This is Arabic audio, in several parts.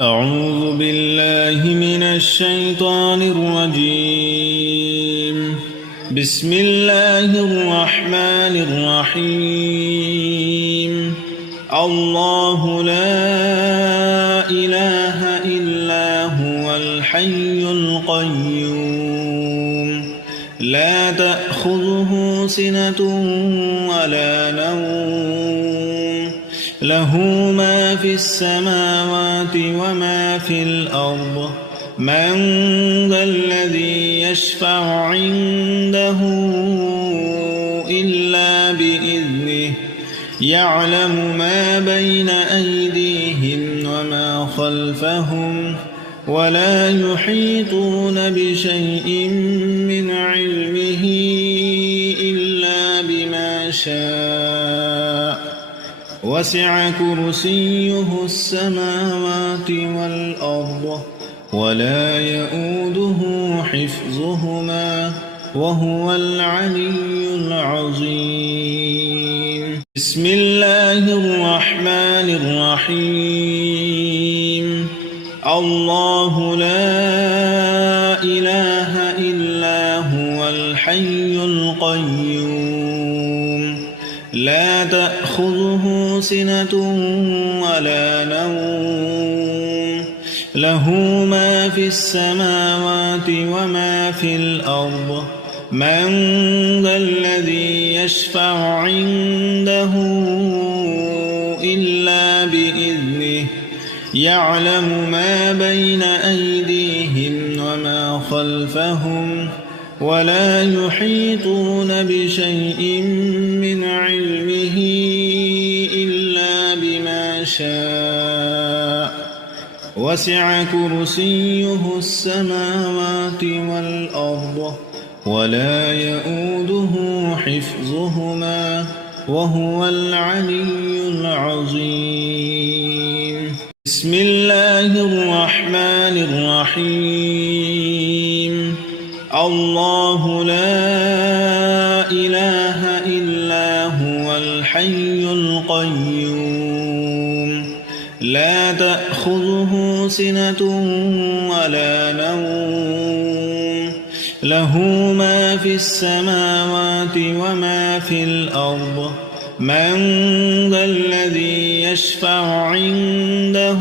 أعوذ بالله من الشيطان الرجيم. بسم الله الرحمن الرحيم. الله لا إله إلا هو الحي القيوم لا تأخذه سنة ولا نوم له ما في السماوات وما في الأرض من ذا الذي يشفع عنده إلا بإذنه يعلم ما بين أيديهم وما خلفهم ولا يحيطون بشيء من علمه إلا بما شاء وسع كرسيه السماوات والأرض ولا يؤوده حفظهما وهو العلي العظيم. بسم الله الرحمن الرحيم. الله لا إله إلا هو الحي القيوم لا تأخذه سنة ولا نوم له ما في السماوات وما في الأرض من ذا الذي يشفع عنده إلا بإذنه يعلم ما بين أيديهم وما خلفهم ولا يحيطون بشيء من علمه إلا بما شاء وسع كرسيه السماوات والأرض ولا يؤوده حفظهما وهو العلي العظيم. بسم الله الرحمن الرحيم. الله لا إله إلا هو الحي القيوم لا تأخذه سنة ولا نوم له ما في السماوات وما في الأرض من ذا الذي يشفع عنده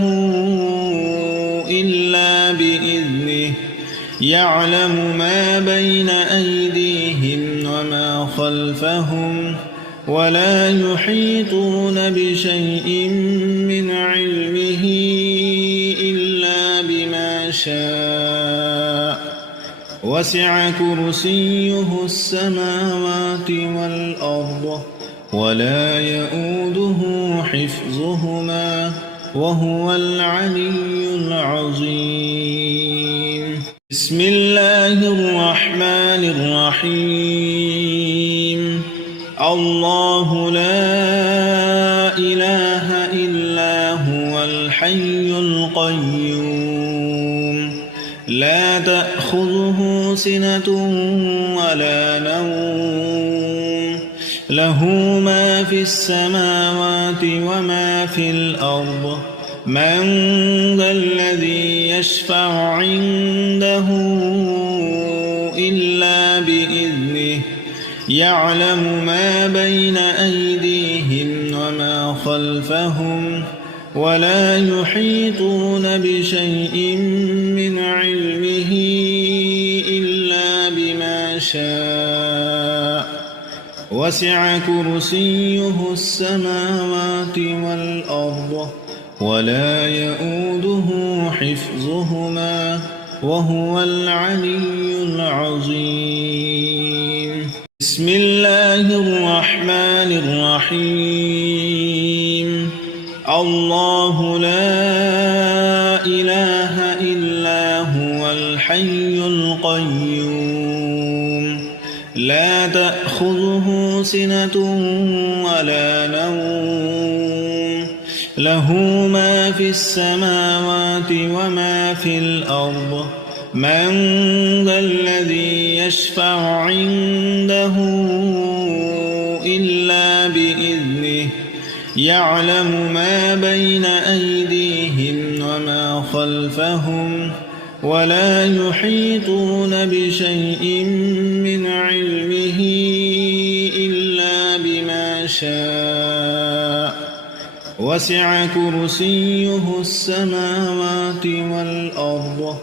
إلا بإذنه يعلم ما بين أيديهم وما خلفهم ولا يحيطون بشيء من علمه إلا بما شاء وسع كرسيه السماوات والأرض ولا يؤوده حفظهما وهو العلي العظيم. بسم الله الرحمن الرحيم. الله لا إله إلا هو الحي القيوم لا تأخذه سنة ولا نوم له ما في السماوات وما في الأرض من ذا الذي يشفع عنده إلا بإذنه يعلم ما بين أيديهم وما خلفهم ولا يحيطون بشيء من علمه إلا بما شاء وسع كرسيه السماوات والأرض ولا يؤوده حفظهما وهو العلي العظيم. بسم الله الرحمن الرحيم. الله لا إله إلا هو الحي القيوم لا تأخذه سنة ولا نوم له ما في السماوات وما في الأرض من ذا الذي يشفع عنده إلا بإذنه يعلم ما بين أيديهم وما خلفهم ولا يحيطون بشيء من علمه إلا بما شاء وسع كرسيه السماوات والأرض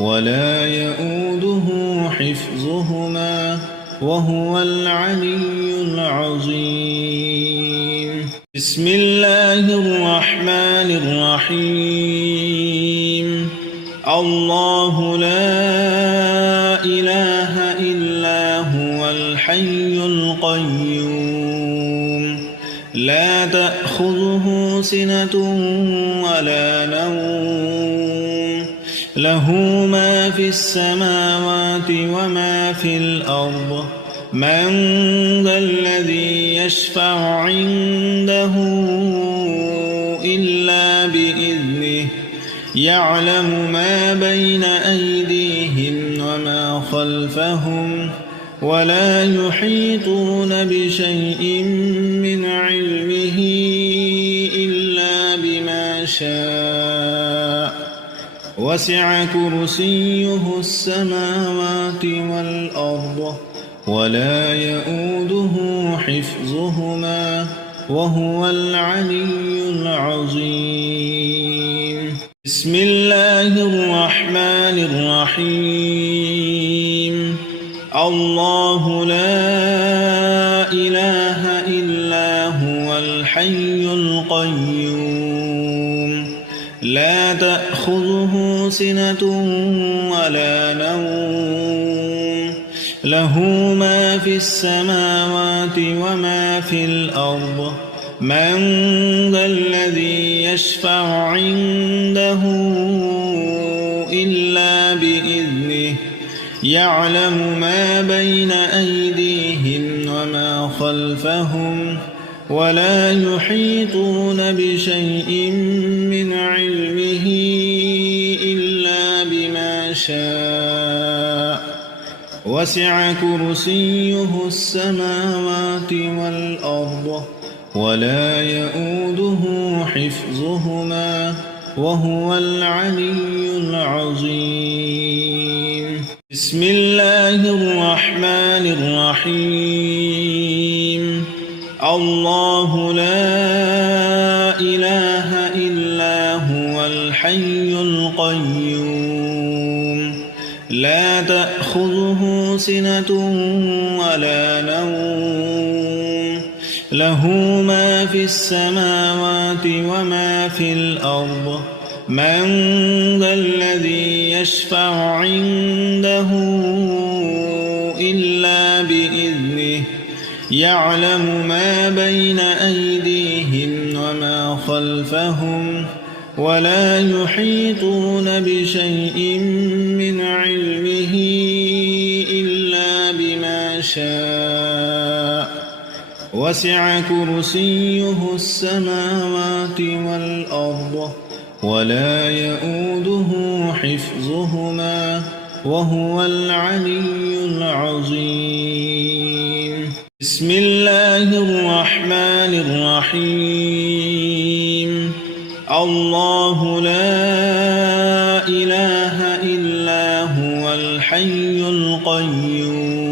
ولا يؤوده حفظهما وهو العلي العظيم. بسم الله الرحمن الرحيم. الله لا إله إلا هو الحي القيوم لا تأخذه سنة ولا نوم له ما في السماوات وما في الأرض من ذا الذي يشفع عنده إلا بإذنه يعلم ما بين أيديهم وما خلفهم ولا يحيطون بشيء من علمه إلا بما شاء وسع كرسيه السماوات والأرض ولا يؤوده حفظهما وهو العلي العظيم. بسم الله الرحمن الرحيم. الله لا إله إلا هو الحي القيوم لا تأخذه سنة ولا نوم له ما في السماوات وما في الأرض من ذا الذي يشفع عنده إلا بإذنه يعلم ما بين أيديهم وما خلفهم ولا يحيطون بشيء من علمه إلا بما شاء وسع كرسيه السماوات والأرض ولا يؤوده حفظهما وهو العلي العظيم. بسم الله الرحمن الرحيم. الله لا إله إلا هو الحي القيوم لا تأخذه سنة ولا نوم له ما في السماوات وما في الأرض من ذا الذي يشفع عنده إلا بإذنه يعلم ما بين أيديهم وما خلفهم ولا يحيطون بشيء من علمه إلا بما شاء وسع كرسيه السماوات والأرض ولا يؤوده حفظهما وهو العلي العظيم. بسم الله الرحمن الرحيم. الله لا إله إلا هو الحي القيوم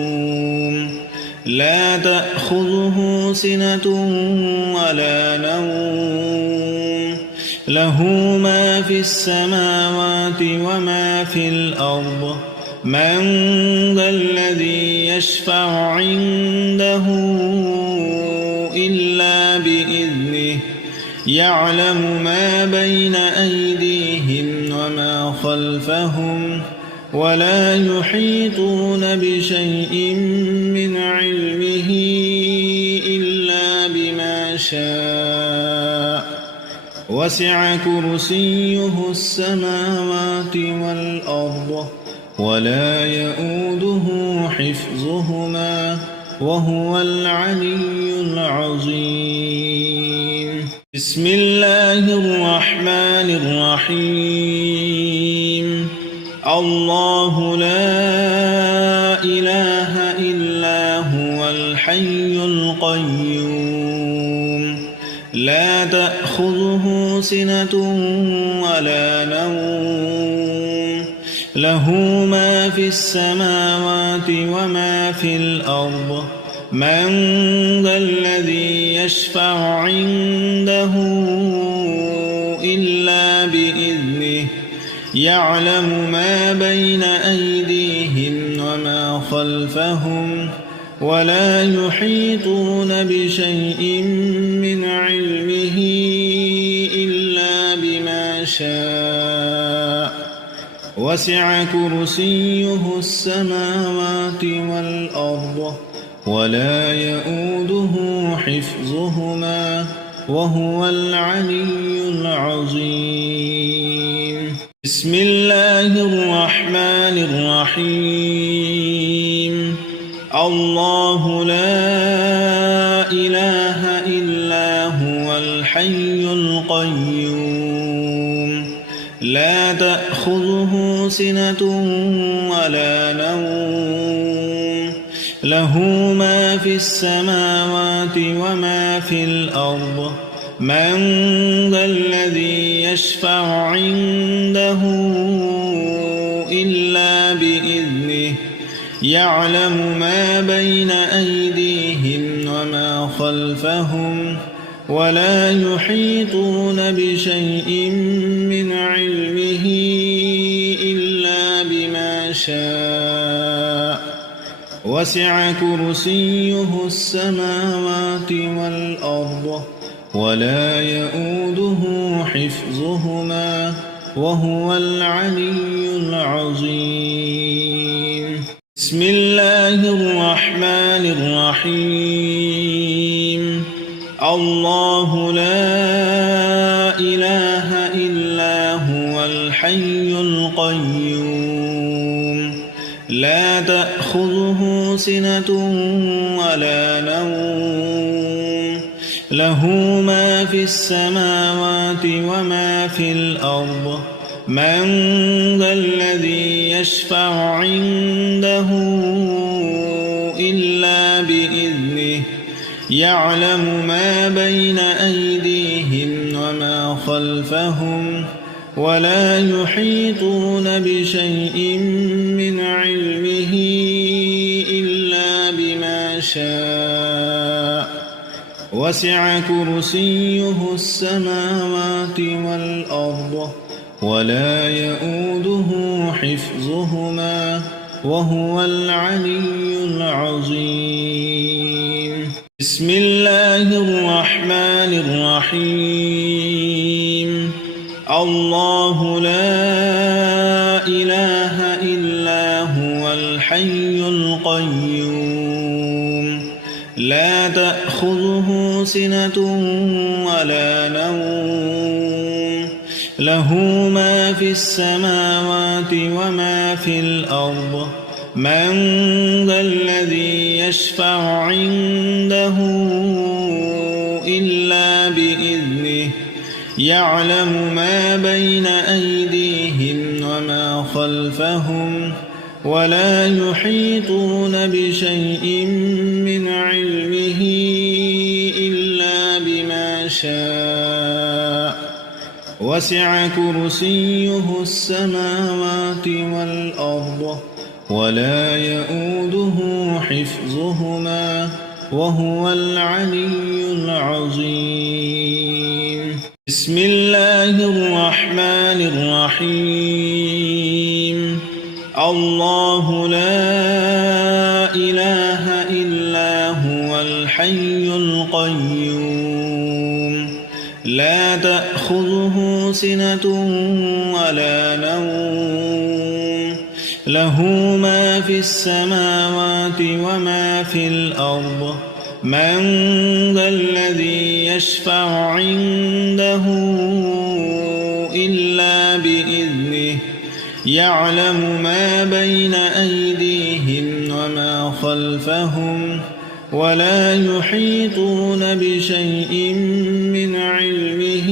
لا تأخذه سنة ولا نوم له ما في السماوات وما في الأرض من ذا الذي يشفع عنده إلا بإذنه يعلم ما بين أيديهم وما خلفهم ولا يحيطون بشيء من علمه إلا بما شاء وسع كرسيه السماوات والأرض ولا يؤوده حفظهما وهو العلي العظيم. بسم الله الرحمن الرحيم. الله لا إله إلا هو الحي القيوم لا تأخذه سنة ولا نوم له ما في السماوات وما في الأرض من ذا الذي يشفع عنده إلا بإذنه يعلم ما بين أيديهم وما خلفهم ولا يحيطون بشيء من علمه إلا بما شاء وسع كرسيه السماوات والأرض ولا يؤوده حفظهما وهو العلي العظيم. بسم الله الرحمن الرحيم. الله لا إله إلا هو الحي القيوم لا تأخذه سنة ولا نوم له ما في السماوات وما في الأرض من ذا الذي يشفع عنده إلا بإذنه يعلم ما بين أيديهم وما خلفهم ولا يحيطون بشيء من علمه إلا بما شاء وسع كرسيه السماوات والأرض ولا يؤوده حفظهما وهو العلي العظيم. بسم الله الرحمن الرحيم. الله لا إله إلا هو الحي القيوم لا تأخذه سنة ولا نوم له ما في السماوات وما في الأرض من ذا الذي يشفع عنده إلا بإذنه يعلم ما بين أيديهم وما خلفهم ولا يحيطون بشيء من علمه إلا بما شاء وسع كرسيه السماوات والأرض ولا يؤوده حفظهما وهو العلي العظيم. بسم الله الرحمن الرحيم. الله لا إله إلا هو الحي القيوم لا تأخذه سنة ولا نوم له ما في السماوات وما في الأرض من ذا الذي يشفع عنده إلا بإذنه يعلم ما بين أيديهم وما خلفهم ولا يحيطون بشيء من علمه إلا بما شاء وسع كرسيه السماوات والأرض ولا يؤوده حفظهما وهو العلي العظيم. بسم الله الرحمن الرحيم. الله لا إله إلا هو الحي القيوم لا تأخذه سنة ولا نوم له ما في السماوات وما في الأرض من ذا الذي يشفع عنده إلا بإذنه يعلم ما بين أيديهم وما خلفهم ولا يحيطون بشيء من علمه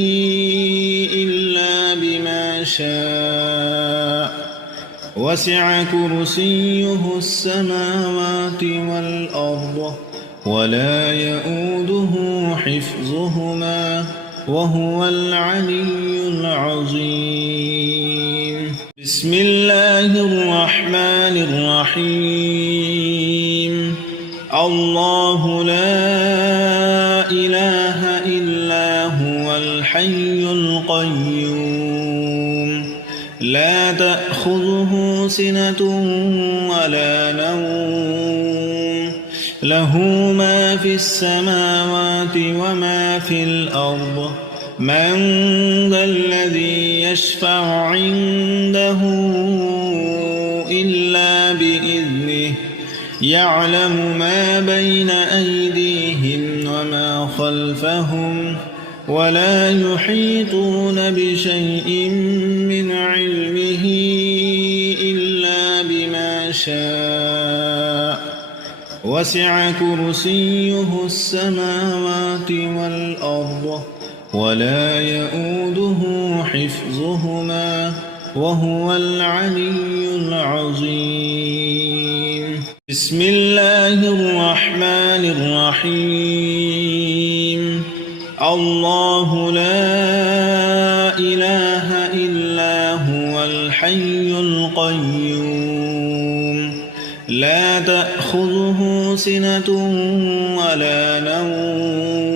إلا بما شاء وسع كرسيه السماوات والأرض ولا يؤوده حفظهما وهو العلي العظيم. بسم الله الرحمن الرحيم الله لا إله إلا هو الحي القيوم لا تأخذه سنة ولا نوم له ما في السماوات وما في الأرض من ذا الذي يشفع عنده إلا بإذنه يعلم ما بين أيديهم وما خلفهم ولا يحيطون بشيء من علمه إلا بما شاء وسع كرسيه السماوات والأرض ولا يؤوده حفظهما وهو العلي العظيم بسم الله الرحمن الرحيم الله لا إله إلا هو الحي القيوم لا تأخذه سنة ولا نوم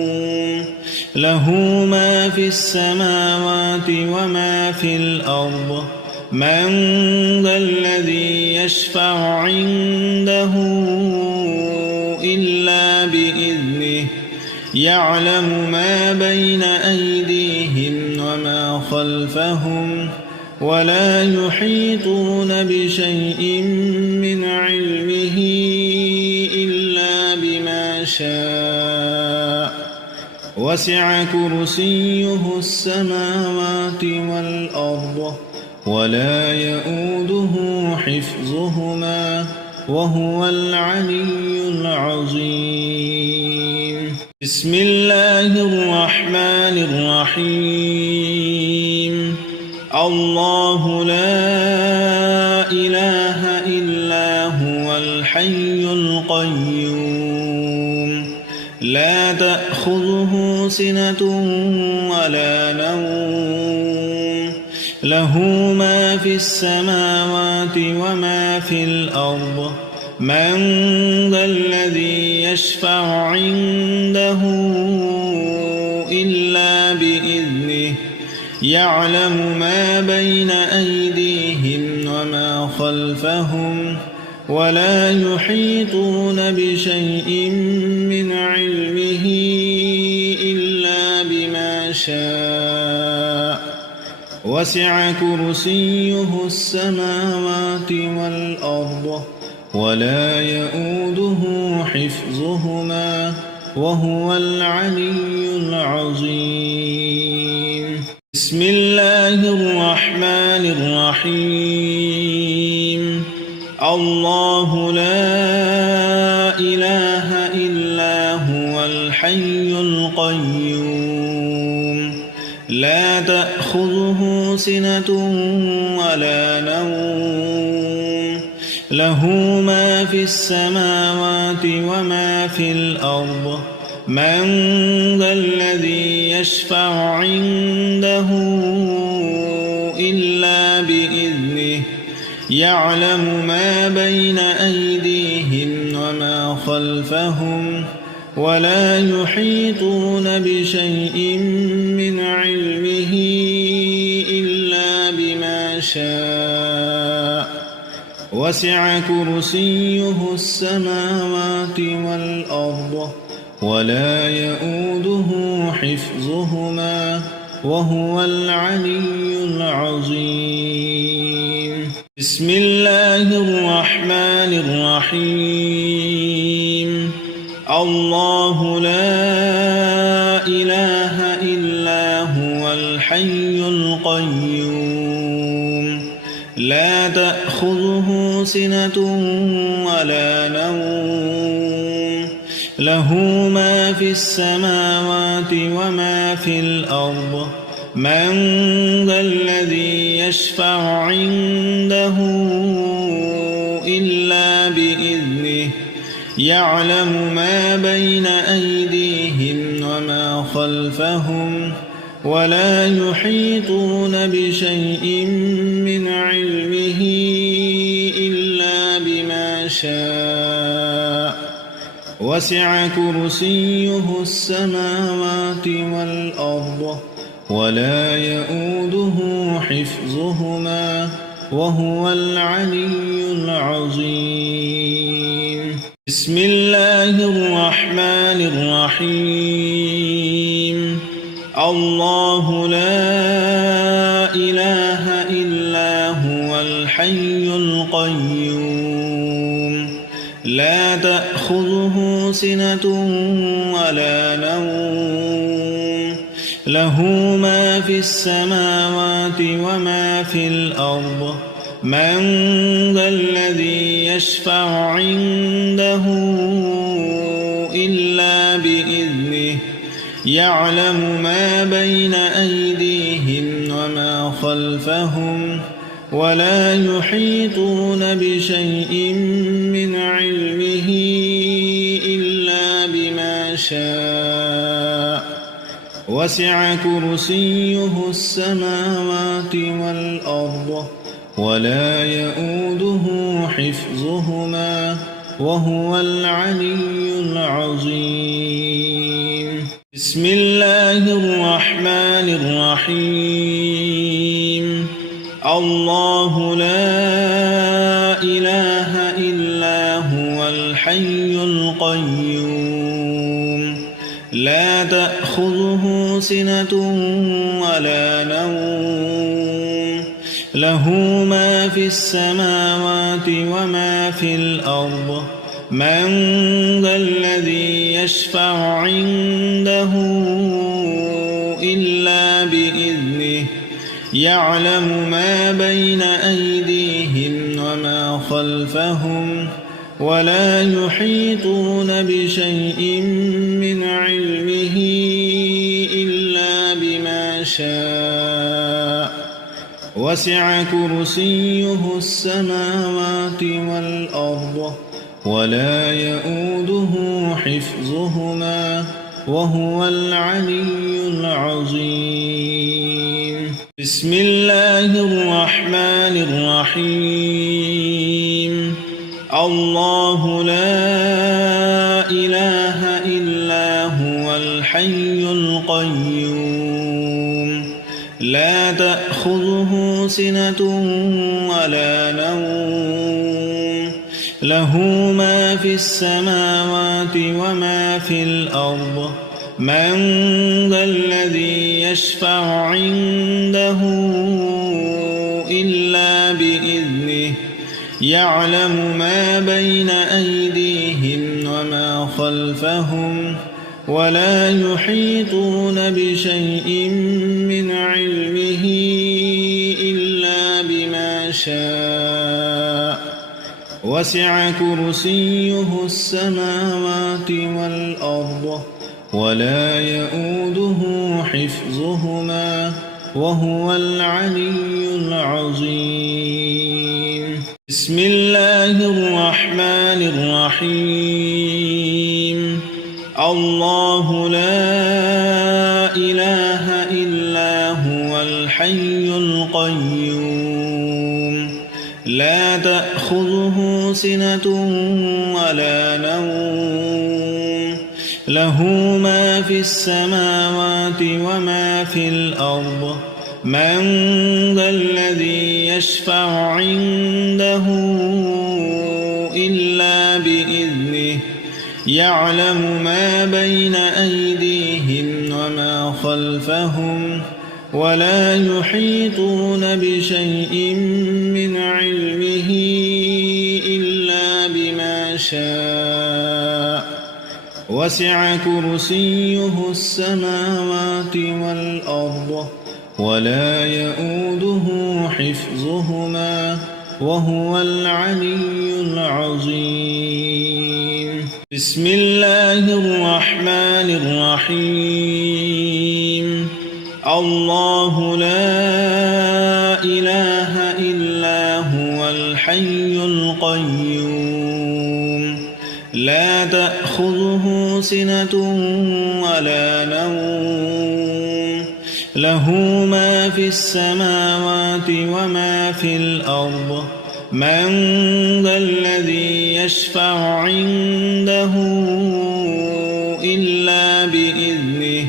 له ما في السماوات وما في الأرض من ذا الذي يشفع عنده إلا بإذنه يعلم ما بين أيديهم وما خلفهم ولا يحيطون بشيء من علمه إلا بما شاء وسع كرسيه السماوات والأرض ولا يؤوده حفظهما وهو العلي العظيم بسم الله الرحمن الرحيم الله لا إله إلا هو الحي القيوم لا تأخذه سنة ولا نوم له ما في السماوات وما في الأرض من ذا الذي يشفع عنده إلا بإذنه يعلم ما بين أيديهم وما خلفهم ولا يحيطون بشيء من علمه إلا بما شاء وسع كرسيه السماوات والأرض ولا يؤوده حفظهما وهو العلي العظيم بسم الله الرحمن الرحيم الله لا إله إلا هو الحي القيوم لا تأخذه سنة ولا نوم له ما في السماوات وما في الأرض من ذا الذي يشفع عنده إلا بإذنه يعلم ما بين أيديهم وما خلفهم ولا يحيطون بشيء من علمه إلا بما شاء وسع كرسيه السماوات والأرض ولا يؤوده حفظهما وهو العلي العظيم بسم الله الرحمن الرحيم الله لا إله إلا هو الحي القيوم لا تأخذه سنة ولا نوم له ما في السماوات وما في الأرض من ذا الذي يشفع عنده إلا بإذنه يعلم ما بين أيديهم وما خلفهم ولا يحيطون بشيء من علمه وسع كرسيه السماوات والأرض ولا يؤوده حفظهما وهو العلي العظيم بسم الله الرحمن الرحيم الله لا إله إلا هو الحي القيوم لا تأخذه سنة ولا نوم له ما في السماوات وما في الأرض من ذا الذي يشفع عنده إلا بإذنه يعلم ما بين أيديهم وما خلفهم ولا يحيطون بشيء من علمه إلا بما شاء وسع كرسيه السماوات والأرض ولا يؤوده حفظهما وهو العلي العظيم بسم الله الرحمن الرحيم الله لا إله إلا هو الحي القيوم لا تأخذه سنة ولا نوم له ما في السماوات وما في الأرض من ذا الذي يشفع عنده إلا بإذنه يعلم ما بين أيديهم وما خلفهم ولا يحيطون بشيء من علمه إلا بما شاء وسع كرسيه السماوات والأرض ولا يؤوده حفظهما وهو العلي العظيم بسم الله الرحمن الرحيم الله لا إله إلا هو الحي القيوم لا تأخذه سنة ولا نوم له ما في السماوات وما في الأرض من ذا الذي يشفع عنده إلا بإذنه يعلم ما بين أيديهم وما خلفهم ولا يحيطون بشيء من علمه إلا بما شاء وسع كرسيه السماوات والأرض ولا يؤوده حفظهما وهو العلي العظيم بسم الله الرحمن الرحيم الله لا إله إلا هو الحي القيوم لا تأخذه سنة ولا نوم له ما في السماوات وما في الأرض من ذا الذي يشفع عنده إلا بإذنه يعلم ما بين أيديهم وما خلفهم ولا يحيطون بشيء من علمه إلا بما شاء وسع كرسيه السماوات والأرض ولا يؤوده حفظهما وهو العلي العظيم بسم الله الرحمن الرحيم الله لا إله إلا هو الحي القيوم لا تأخذه سنة ولا نوم له ما في السماوات وما في الأرض من ذا الذي يشفع عنده إلا بإذنه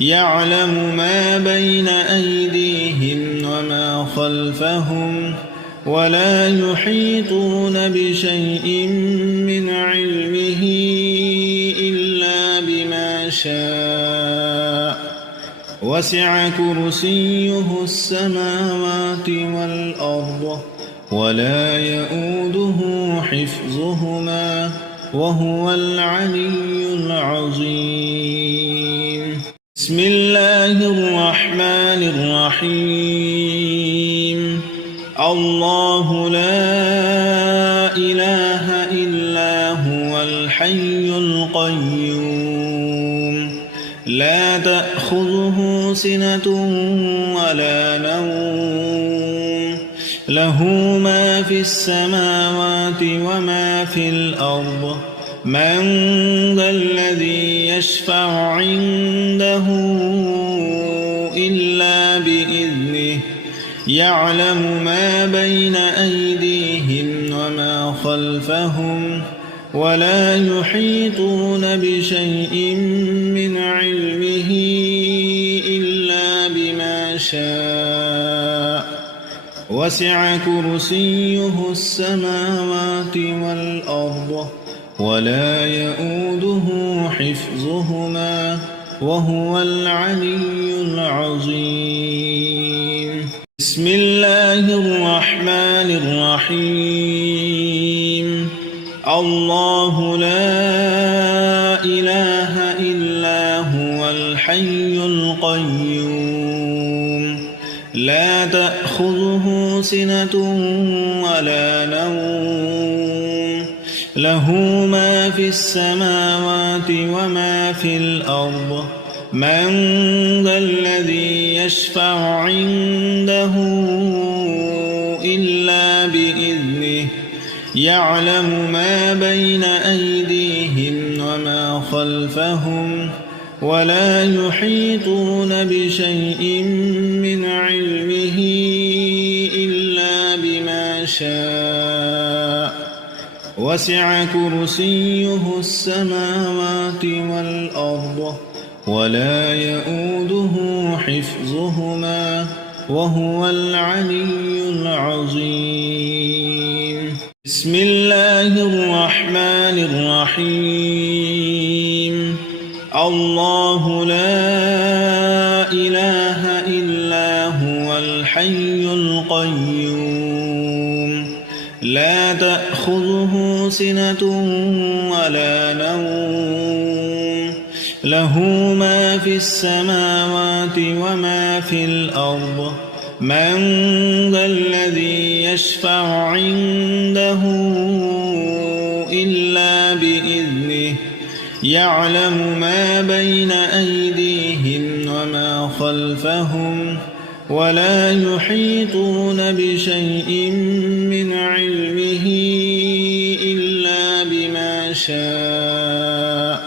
يعلم ما بين أيديهم وما خلفهم ولا يحيطون بشيء من علمه إلا بما شاء وسع كرسيه السماوات والأرض ولا يؤوده حفظهما وهو العلي العظيم. بسم الله الرحمن الرحيم. الله لا إله إلا هو الحي القيوم لا تأخذه سنة ولا نوم له ما في السماوات وما في الأرض من ذا الذي يشفع عنده إلا بإذنه يعلم ما بين أيديهم وما خلفهم ولا يحيطون بشيء من علمه إلا بما شاء وسع كرسيه السماوات والأرض ولا يؤوده حفظهما وهو العلي العظيم. بسم الله الرحمن الرحيم. الله لا إله إلا هو الحي القيوم لا تأخذه سنة ولا نوم له ما في السماوات وما في الأرض من ذا الذي يشفع عنده إلا بإذنه يعلم ما بين أيديهم وما خلفهم ولا يحيطون بشيء من علمه إلا بما شاء وسع كرسيه السماوات والأرض ولا يؤوده حفظهما وهو العلي العظيم. بسم الله الرحمن الرحيم. الله لا إله إلا هو الحي القيوم لا تأخذه سنة ولا نوم له ما في السماوات وما في الأرض من ذا الذي يشفع عنده إلا بإذنه يعلم ما بين أيديهم وما خلفهم ولا يحيطون بشيء من علمه إلا بما شاء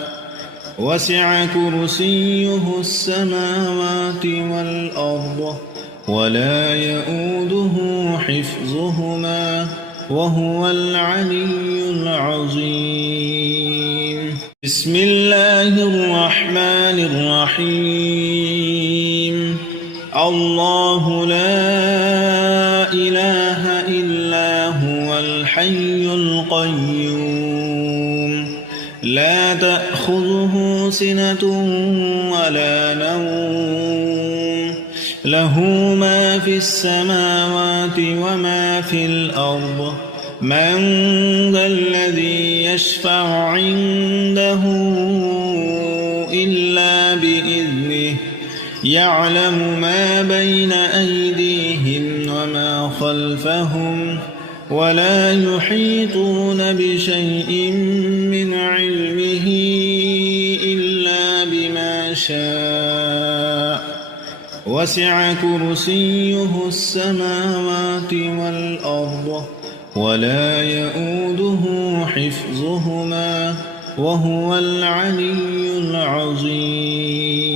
وسع كرسيه السماوات والأرض ولا يؤوده حفظهما وهو العلي العظيم. بسم الله الرحمن الرحيم. الله لا إله إلا هو الحي القيوم لا تأخذه سنة ولا نوم له ما في السماوات وما في الأرض من ذا الذي يشفع عنده إلا بإذنه يعلم ما بين أيديهم وما خلفهم ولا يحيطون بشيء من علمه إلا بما شاء وسع كرسيه السماوات والأرض ولا يؤوده حفظهما وهو العلي العظيم.